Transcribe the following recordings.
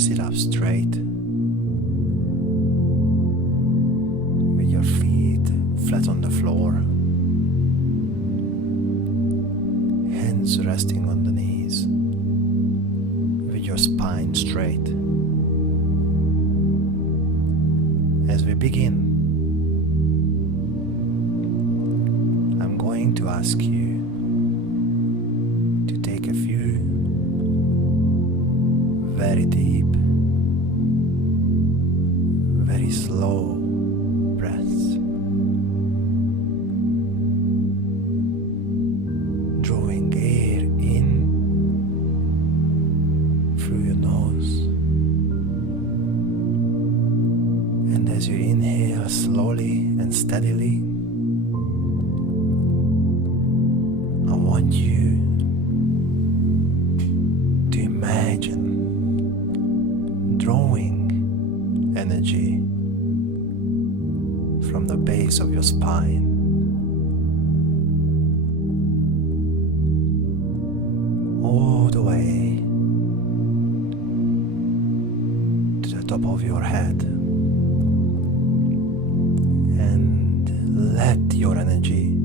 Sit up straight with your feet flat on the floor, hands resting on the knees, with your spine straight. As we begin, I'm going to ask you to take a few very deep, very slow breaths, drawing air in through your nose, and as you inhale slowly and steadily, I want you to imagine drawing energy from the base of your spine all the way to the top of your head, and let your energy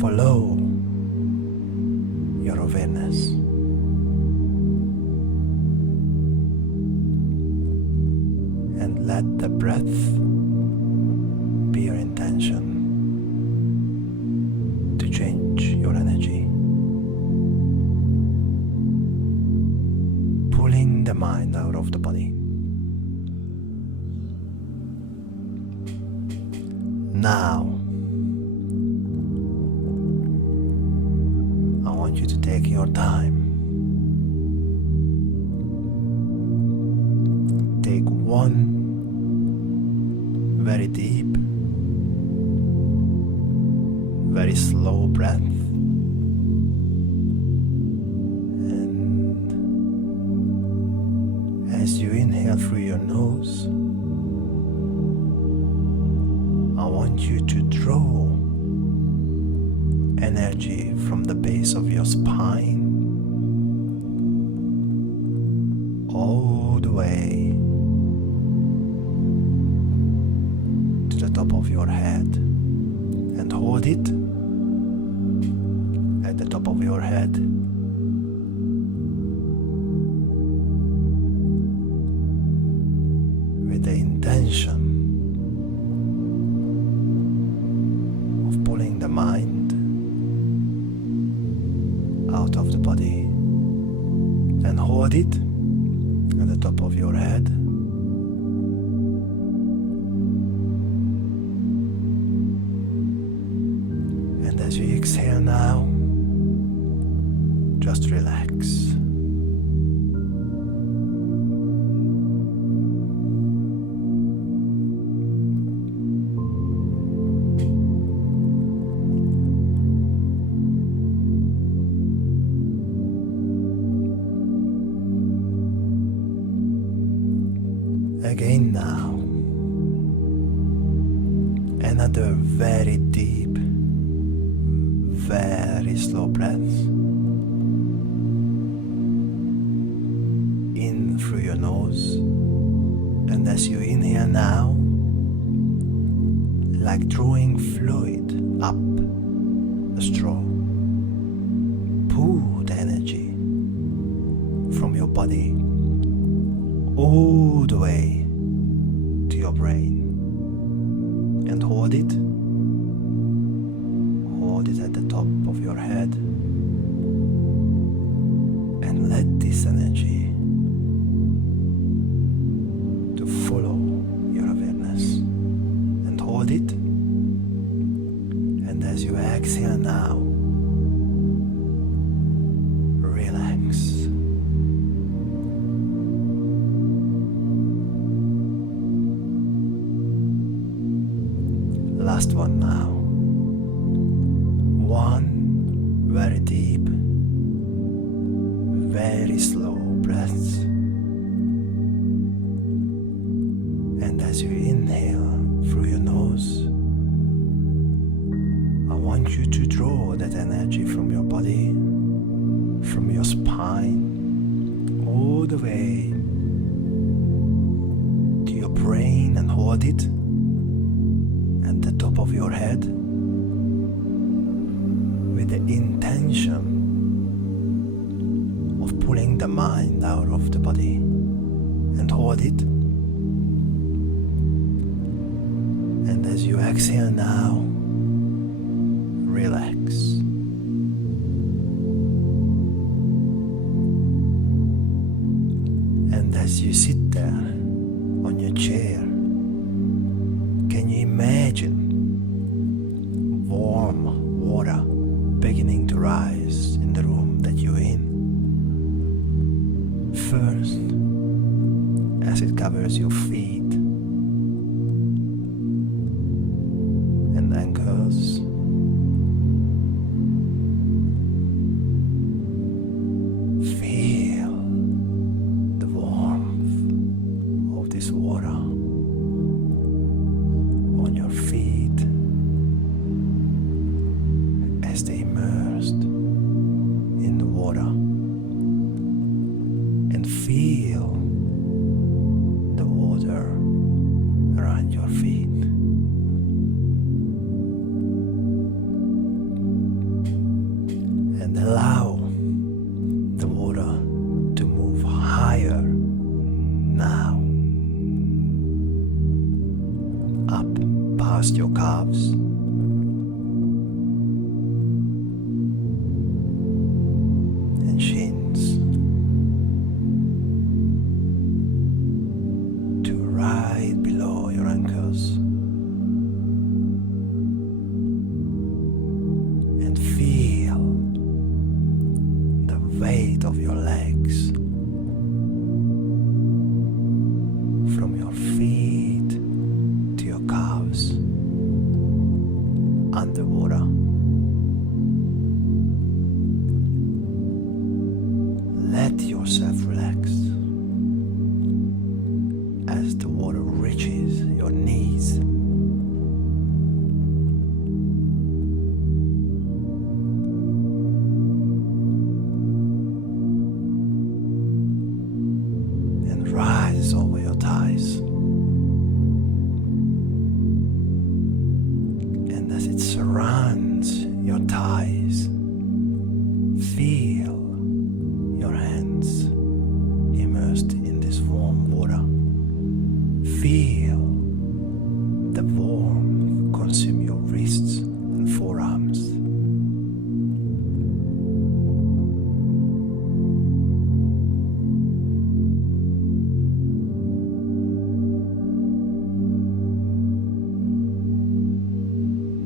follow your awareness. And let the breath be your intention to change your energy, pulling the mind out of the body. Now, I want you to take your time. Take one very deep, very slow breath, and as you inhale through your nose, I want you to draw energy from the base of your spine all the way to the top of your head, and hold it at the top of your head, with the intention of pulling the mind out of the body, and hold it at the top of your head, and as you exhale now, just relax. Again now, another very deep, very slow breath in through your nose, and as you inhale now, like drawing fluid up a straw, pull the energy from your body all the way to your brain, and hold it at the top of your head, and let this energy to follow your awareness, and hold it, and as you exhale now, relax. Last one now. One very deep, very slow breath, and as you inhale through your nose, I want you to draw that energy from your body, from your your spine all the way to your brain and hold it at the top of your head with the intention of pulling the mind out of the body, and hold it. And as you exhale now, relax. And as you sit there on your chair, can you imagine warm water beginning to rise in the room that you're in? First, as it covers your feet and ankles, feel the warmth of this water on your feet as they immersed in the water, and feel the water around your feet. And allow the water to move higher now, up past your calves, and shins, to right below your ankles, and feel the weight of your legs from your feet to your calves underwater. Let yourself relax as the water reaches your knees. And rise over your thighs. And as it surrounds your thighs, feel your hands immersed in this warm water. Feel the warmth consume your wrists and forearms.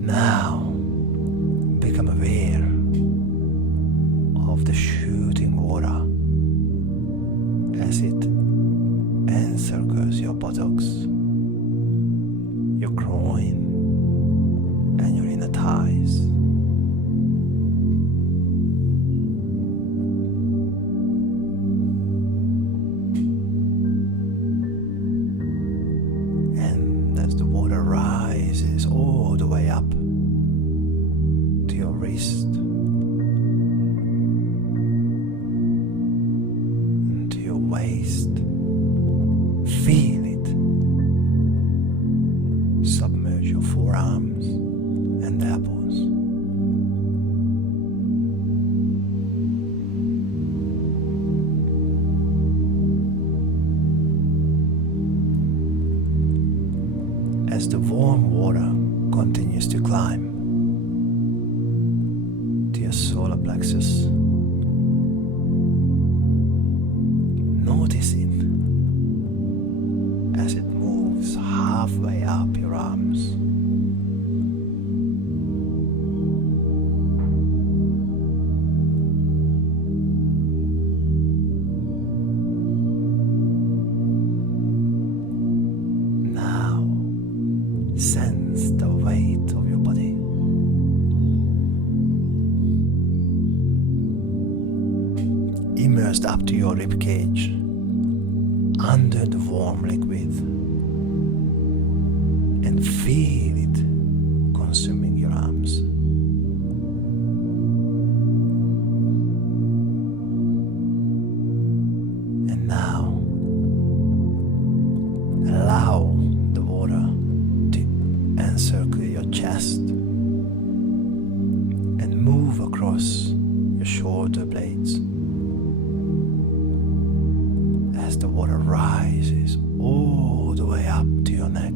Now become aware of the shooting water as it encircles your buttocks, your groin, and your inner thighs. And as the water rises all the way up to your wrist, and to your waist, feel it submerge your forearms and elbows. As the warm water continues to climb to your solar plexus, notice it as it moves halfway up your arms. Now, sense the weight of your body. Immersed up to your ribcage, under the warm liquid, and feel it consuming your arms. water rises all the way up to your neck.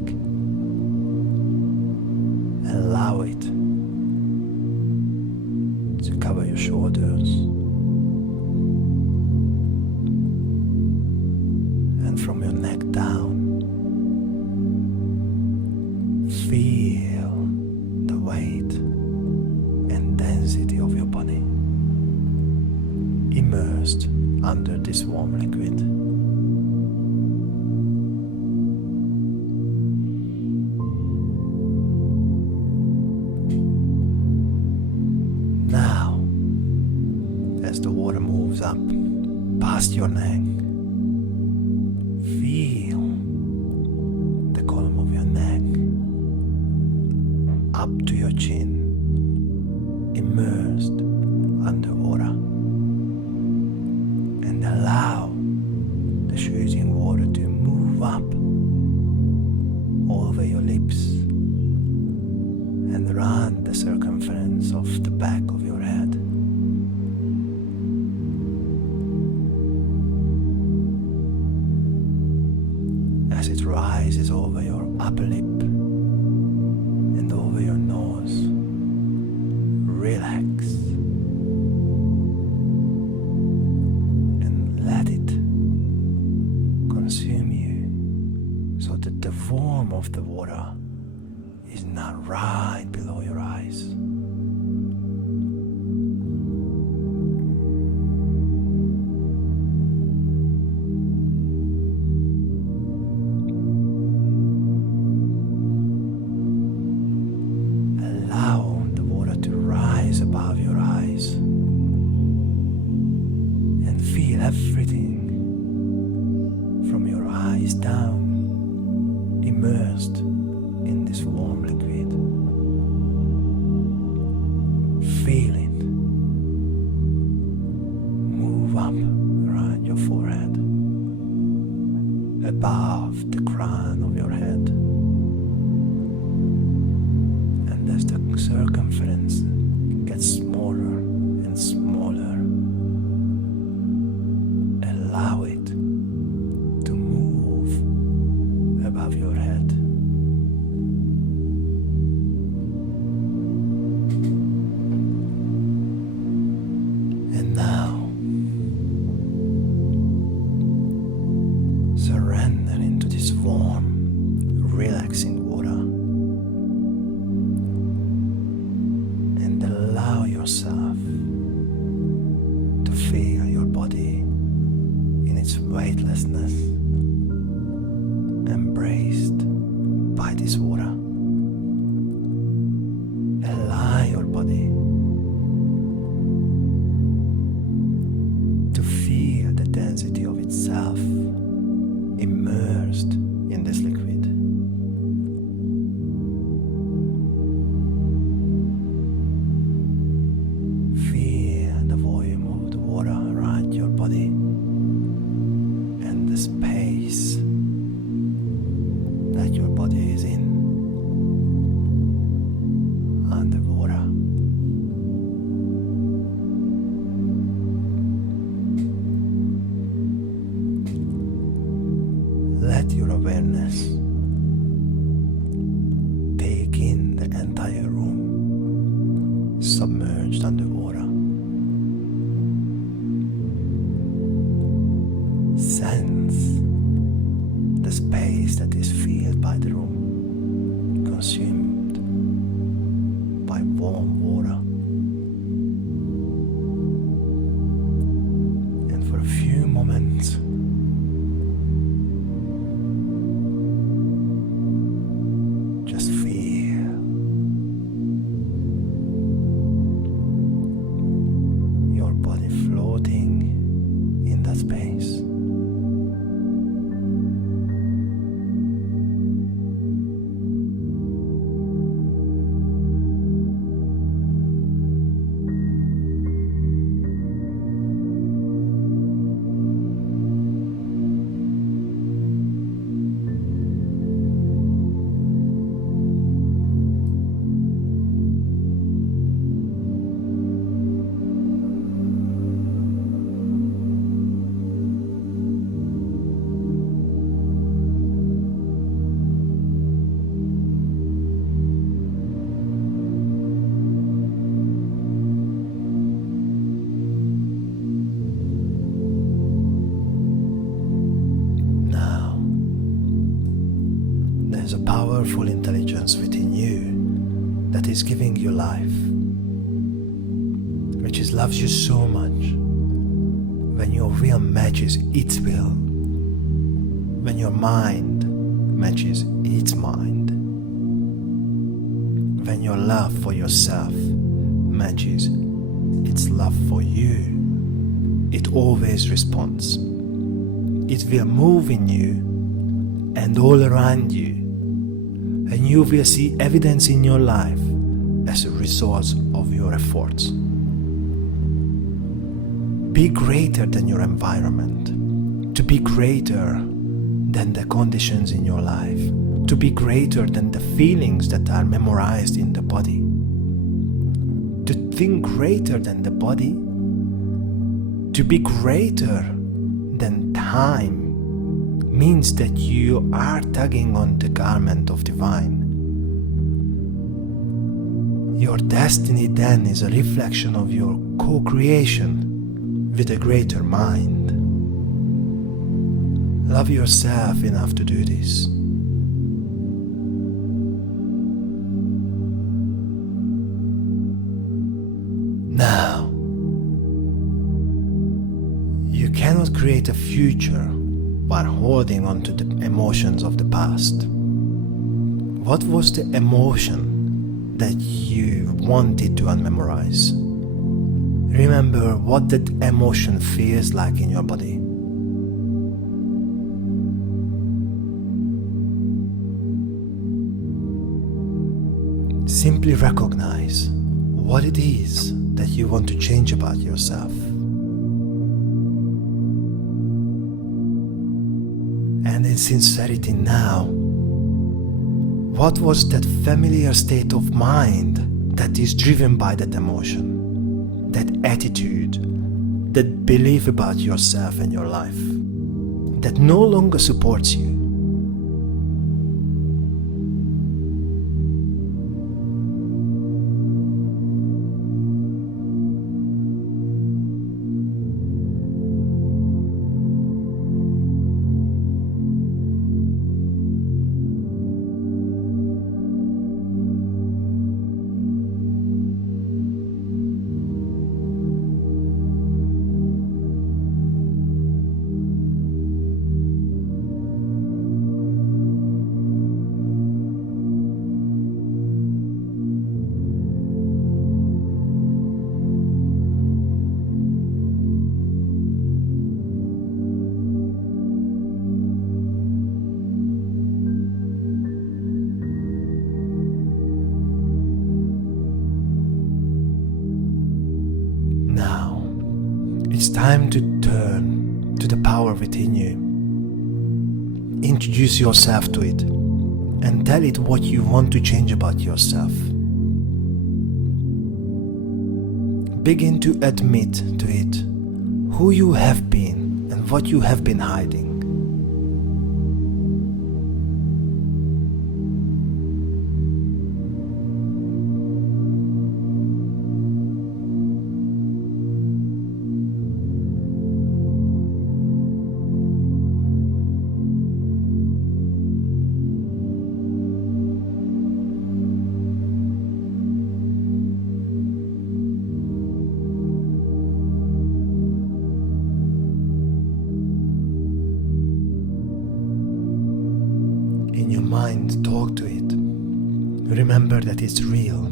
Allow it to cover your shoulders. And from your neck down, feel the weight and density of your body immersed under this warm liquid. Now, as the water moves up past your neck, feel the column of your neck up to your chin, immersed underwater, and allow the shooting water to move up over your lips and run the circumference of the back of your head. As it rises over your upper lip and over your nose, relax and let it consume you, so that the warmth of the water is not right below your eyes. Allow the water to rise above your eyes and feel everything from your eyes down, immersed in this warm liquid. Feel it move up around your forehead, above the crown of your head, and as the circumference gets smaller and smaller, allow it to move above your head. And now, surrender into this warm, relaxing water and allow yourself to feel your body in its weightlessness, embraced by this water. Allow your body to feel the density of itself immersed in this liquid. Feel the volume of the water around your body and the space that your body is in underwater. Let your awareness take in the entire room, submerged underwater. Sense the space that is filled by the room, consumed by warm water. And for a few moments, just feel your body floating in that space. powerful intelligence within you that is giving you life, which is loves you so much. When your will matches its will, when your mind matches its mind, when your love for yourself matches its love for you, it always responds. It will move in you and all around you, and you will see evidence in your life as a result of your efforts. Be greater than your environment, to be greater than the conditions in your life, to be greater than the feelings that are memorized in the body. To think greater than the body, to be greater than time, means that you are tugging on the garment of divine. Your destiny then is a reflection of your co-creation with a greater mind. Love yourself enough to do this. Now, you cannot create a future while holding on to the emotions of the past. What was the emotion that you wanted to unmemorize? Remember what that emotion feels like in your body. Simply recognize what it is that you want to change about yourself. And in sincerity now, what was that familiar state of mind that is driven by that emotion? That attitude, that belief about yourself and your life, that no longer supports you. It's time to turn to the power within you. Introduce yourself to it and tell it what you want to change about yourself. Begin to admit to it who you have been and what you have been hiding. In your mind, talk to it. Remember that it's real.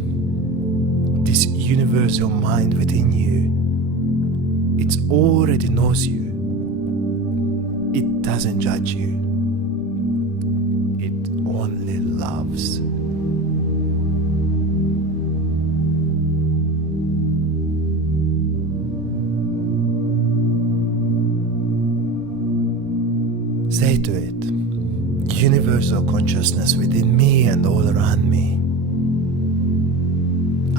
This universal mind within you, it already knows you. It doesn't judge you. It only loves. Say to it, universal consciousness within me and all around me,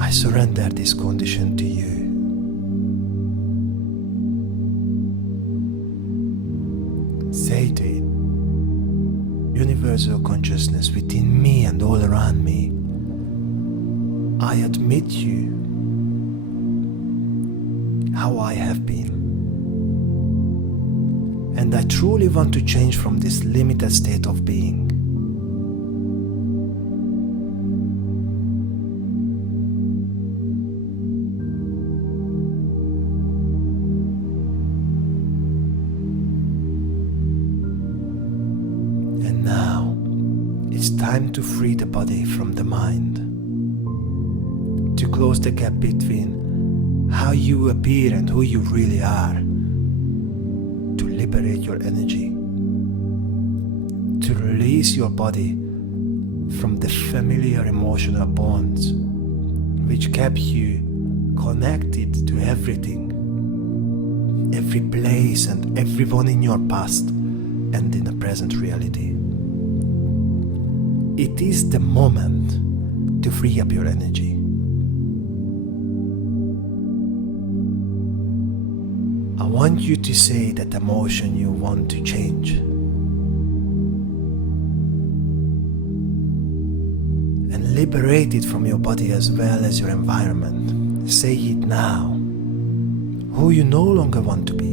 I surrender this condition to you. Say to it, universal consciousness within me and all around me, I admit you how I have been. And I truly want to change from this limited state of being. time to free the body from the mind, to close the gap between how you appear and who you really are, to liberate your energy, to release your body from the familiar emotional bonds which kept you connected to everything, every place and everyone in your past and in the present reality. It is the moment to free up your energy. I want you to say that emotion you want to change. And liberate it from your body as well as your environment. Say it now. Who you no longer want to be.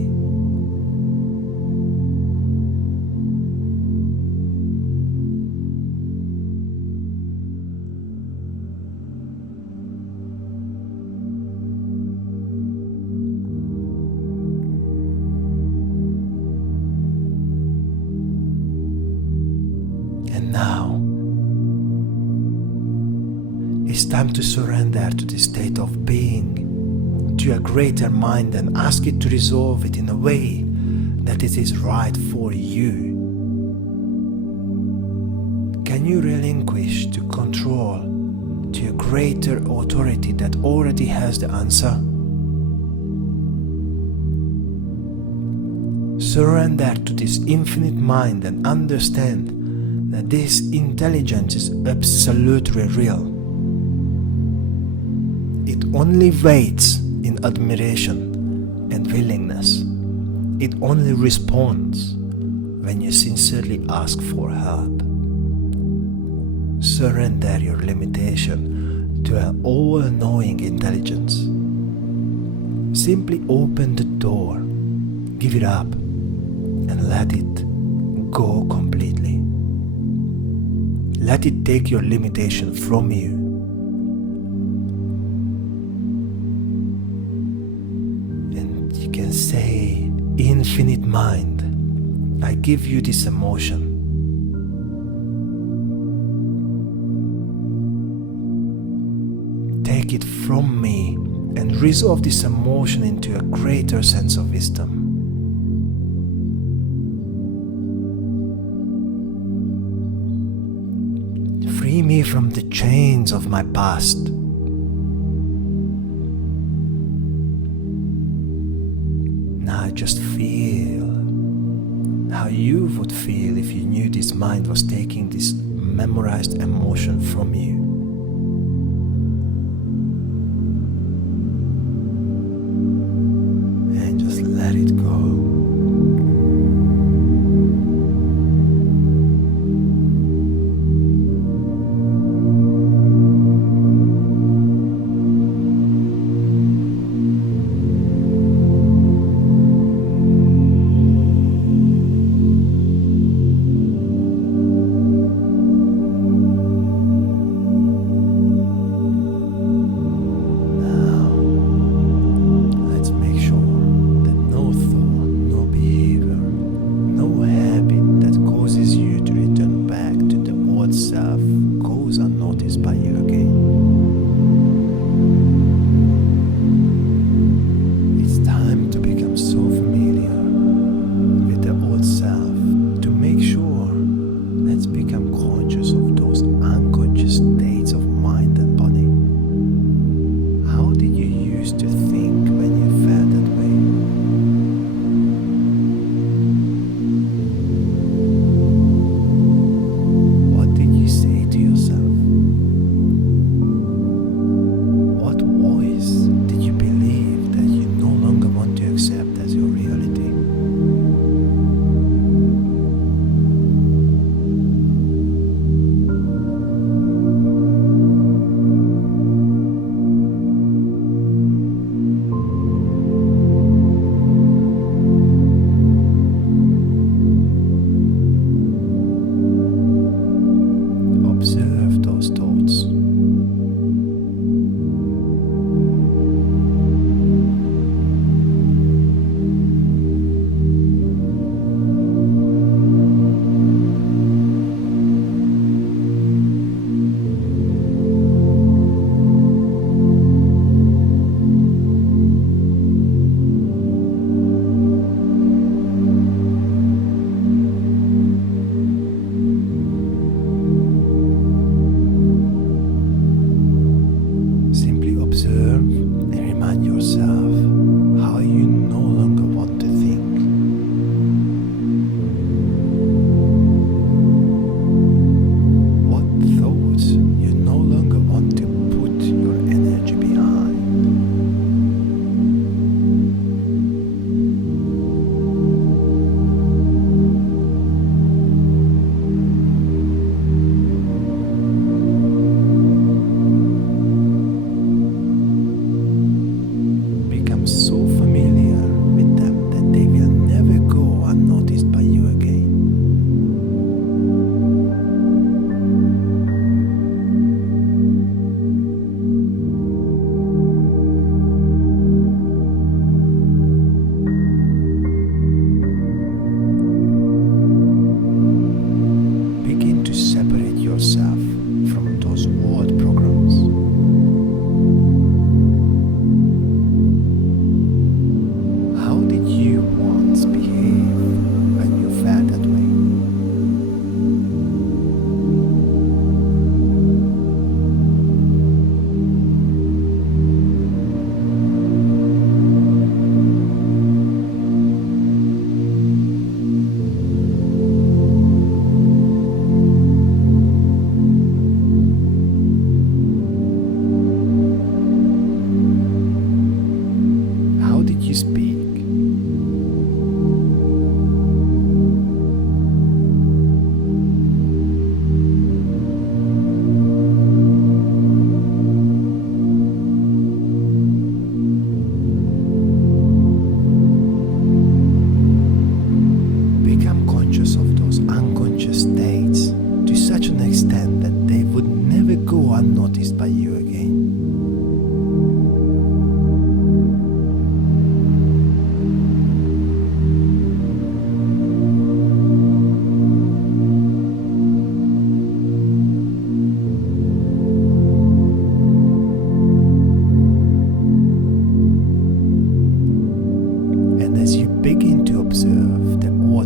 And now, it's time to surrender to the state of being, to a greater mind, and ask it to resolve it in a way that it is right for you. Can you relinquish to control to a greater authority that already has the answer? Surrender to this infinite mind and understand that this intelligence is absolutely real. It only waits in admiration and willingness. It only responds when you sincerely ask for help. Surrender your limitation to an all-knowing intelligence. Simply open the door, give it up, and let it go completely. Let it take your limitation from you. And you can say, Infinite Mind, I give you this emotion. Take it from me and resolve this emotion into a greater sense of wisdom. Free me from the chains of my past. Now just feel how you would feel if you knew this mind was taking this memorized emotion from you. And just let it go.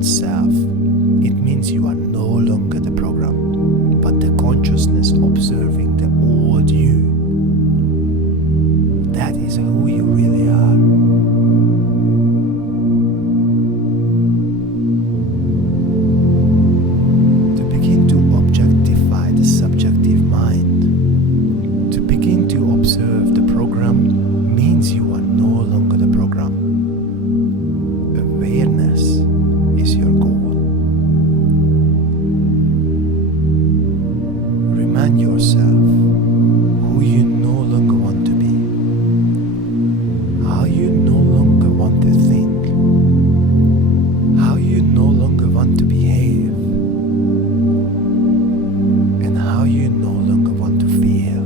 old self, it means you are no longer the program, but the consciousness observing the old you. That is who you really are. To begin to objectify the subjective mind, to begin to observe the program means you are no longer the program. Awareness is your goal. Remind yourself who you no longer want to be, how you no longer want to think, how you no longer want to behave, and how you no longer want to feel.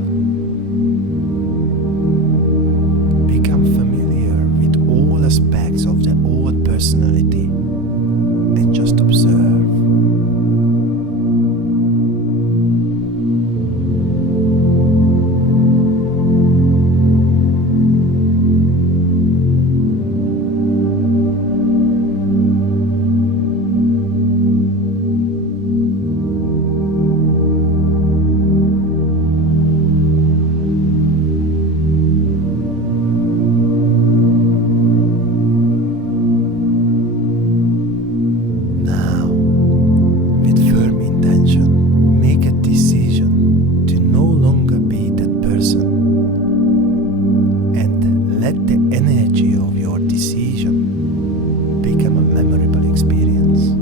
Become familiar with all aspects of the old personality and just observe. Let the energy of your decision become a memorable experience.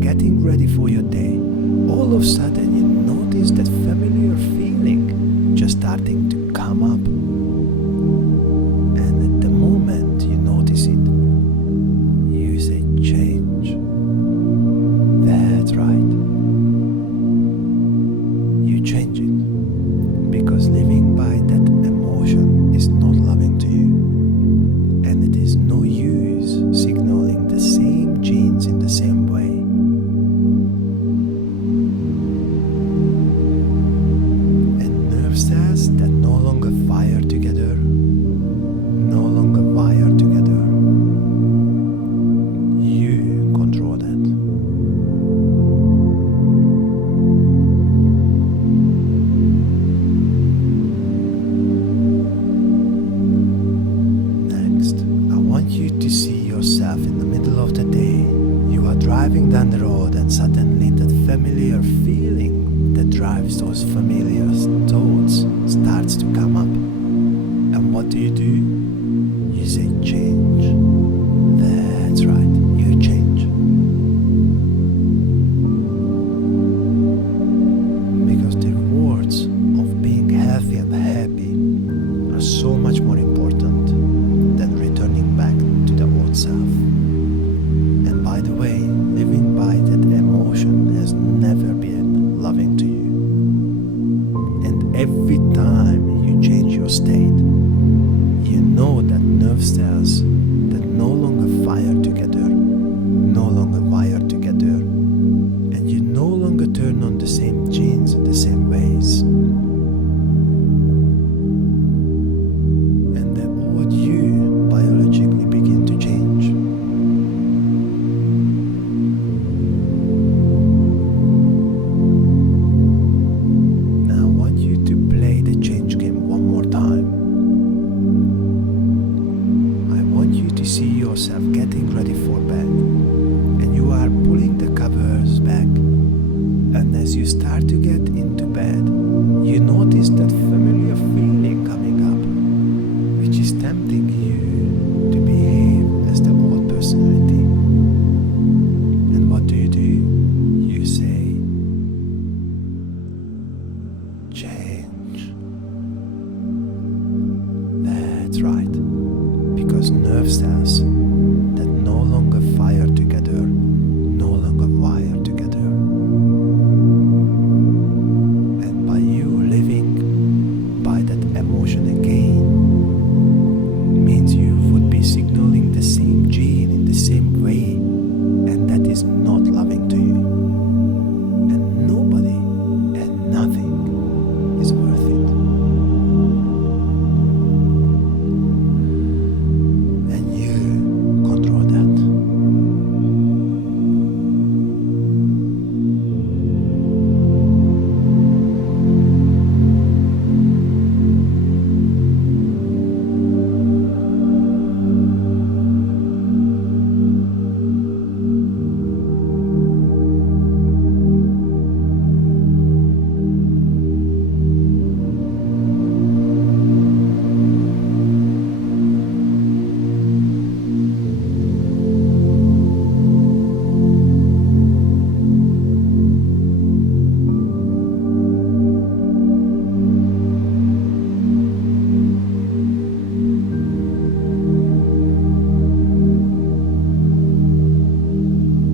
Getting ready for your day, all of a sudden you notice that familiar feeling just starting to come up. And at the moment you notice it, you say change. That's right. You change it because living by that emotion is not loving to you. And it is no use signaling the same genes in the same way. Cells that no longer fire together, no longer wire together. You control that. Next, I want you to see yourself in the middle of the day. You are driving down the road and suddenly that familiar feeling that drives those familiar thoughts starts to come up. And what do? You say change. That's right, you change. Because the rewards of being healthy and happy are so much more important than returning back to the old self. And by the way, living by that emotion has never been loving to you. And every time you change your state, you know that nerve cells that no longer fire together, no longer wire together, and you no longer turn on the same genes in the same ways. And the old you biologically begin to change. see yourself getting ready for bed, and you are pulling the covers back. And as you start to get into bed, you notice that familiar feeling coming up, which is tempting you to behave as the old personality. And what do? You say, change. That's right, because nerve cells